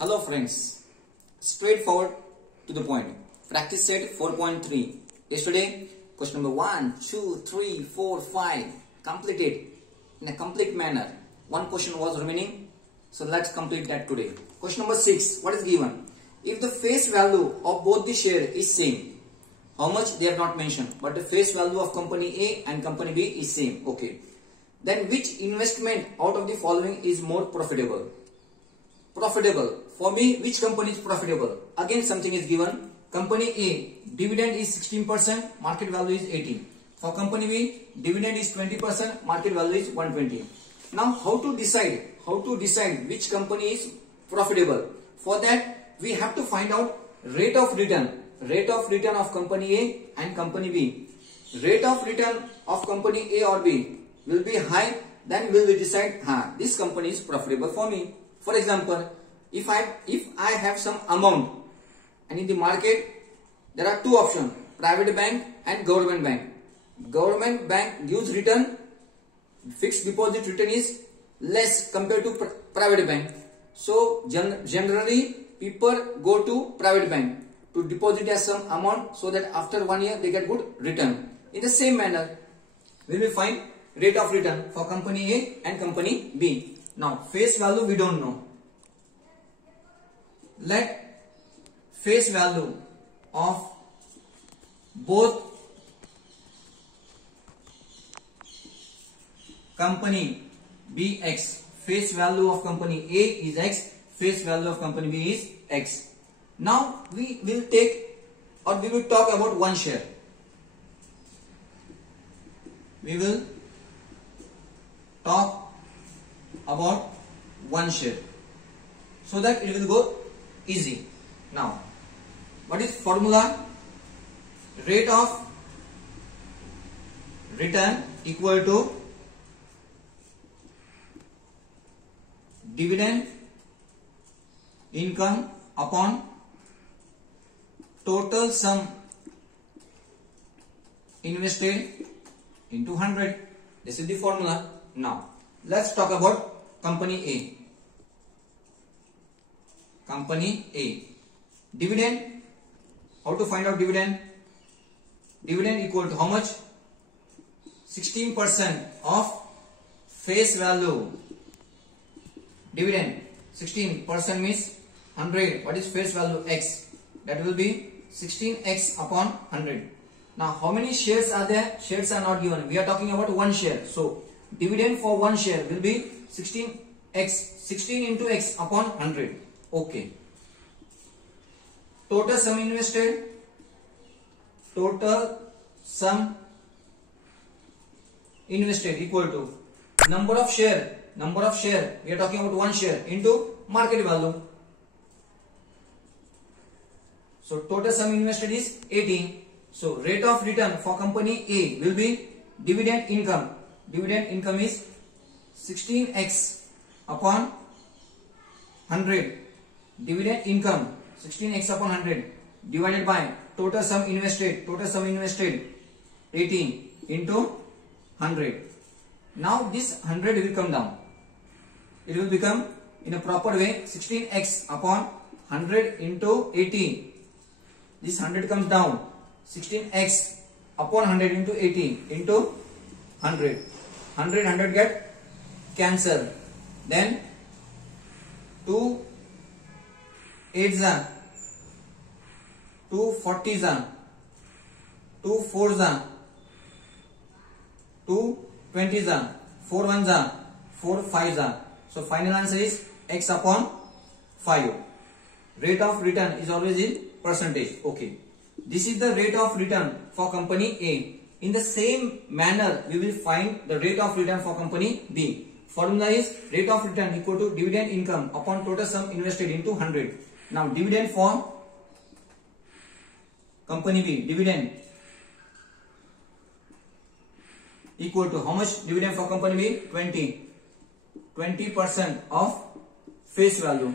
Hello friends, straightforward to the point. Practice set 4.3. Yesterday, question number 1, 2, 3, 4, 5 completed in a complete manner. One question was remaining, so let's complete that today. Question number 6, what is given? If the face value of both the share is same, how much they have not mentioned, but the face value of company A and company B is same. Okay. Then which investment out of the following is more profitable? Profitable. For me, which company is profitable? Again, something is given. Company A, dividend is 16%, market value is 18. For company B, dividend is 20%, market value is 120. Now, how to decide? How to decide which company is profitable? For that, we have to find out rate of return. Rate of return of company A and company B. Rate of return of company A or B will be high, then we will decide, this company is profitable for me. For example, if I have some amount and in the market there are two options, private bank and government bank. Government bank gives return, fixed deposit return is less compared to private bank. So generally people go to private bank to deposit as some amount so that after 1 year they get good return. In the same manner, we will find rate of return for company A and company B. Now, face value we don't know. Let face value of both company B X. Face value of company A is X. Face value of company B is X. Now, we will take or we will talk about one share. We will talk about one share so that it will go easy. Now, what is formula? Rate of return equal to dividend income upon total sum invested into 100. This is the formula. Now, let's talk about company A. Company A. Dividend. How to find out dividend? Dividend equal to how much? 16% of face value. Dividend. 16% means 100. What is face value? X. That will be 16x upon 100. Now, how many shares are there? Shares are not given. We are talking about one share. So, dividend for one share will be 16x. 16 into x upon 100. Okay. Total sum invested. Total sum invested equal to number of share. Number of share. We are talking about one share into market value. So, total sum invested is 18. So, rate of return for company A will be dividend income. Dividend income is 16x upon 100. Dividend income 16x upon 100 divided by total sum invested. Total sum invested 18 into 100. Now, this 100 will come down. It will become in a proper way 16x upon 100 into 18. This 100 comes down. 16x upon 100 into 18 into 100. 100 get cancelled. Then 2 8s are 2 40s are 2 4s are 2 20s are 4 1s are 4 5s are. So, final answer is x upon 5. Rate of return is always in percentage. Okay. This is the rate of return for company A. In the same manner, we will find the rate of return for company B. Formula is rate of return equal to dividend income upon total sum invested into 100. Now, dividend for company B. Dividend equal to how much? Dividend for company B? 20. 20% of face value.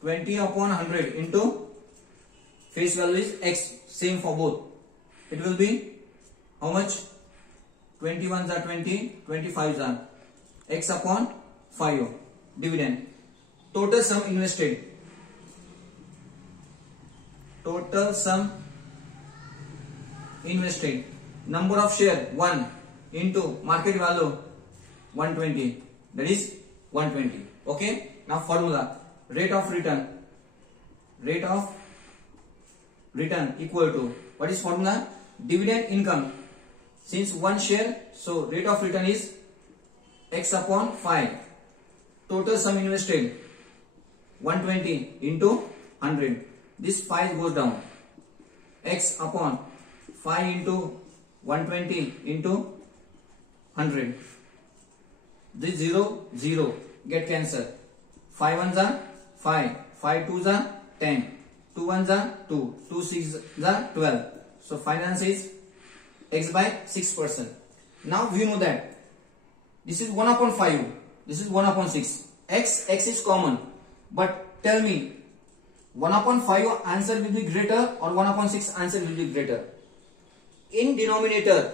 20 upon 100 into face value is x, same for both. It will be how much? 21s are 20, 25s are x upon 5 dividend. total sum invested, total sum invested, number of share 1 into market value 120, that is 120. Okay, now formula, rate of return equal to, what is formula? Dividend income. Since 1 share, so rate of return is x upon 5. Total sum invested 120 into 100. This 5 goes down. X upon 5 into 120 into 100. This 0, 0 get cancelled. 5 ones are 5, 5 twos are 10, 2 ones are 2, 2 six are 12. So finance is x by 6%. Now we know that this is 1 upon 5, this is 1 upon 6. X is common, but tell me 1 upon 5 answer will be greater or 1 upon 6 answer will be greater? In denominator,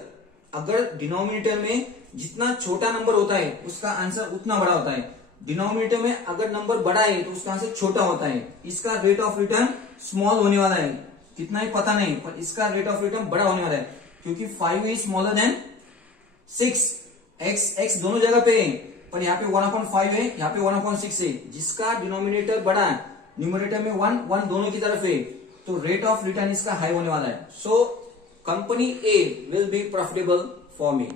अगर denominator में जितना छोटा number होता है उसका answer उतना बड़ा होता है, डिनोमिनेटर में अगर नंबर बड़ा है तो उसका आंसर छोटा होता है. इसका रेट ऑफ रिटर्न स्मॉल होने वाला है, कितना ही पता नहीं, पर इसका रेट ऑफ रिटर्न बड़ा होने वाला है क्योंकि 5 इज स्मॉलर देन 6. x दोनों जगह पे है, पर यहाँ पे 1/5 है, यहाँ पे 1/6 है. जिसका डिनोमिनेटर बड़ा है, न्यूमरेटर में 1 दोनों की तरफ है, तो रेट ऑफ रिटर्न इसका हाई होने वाला है. So company A will be profitable for me.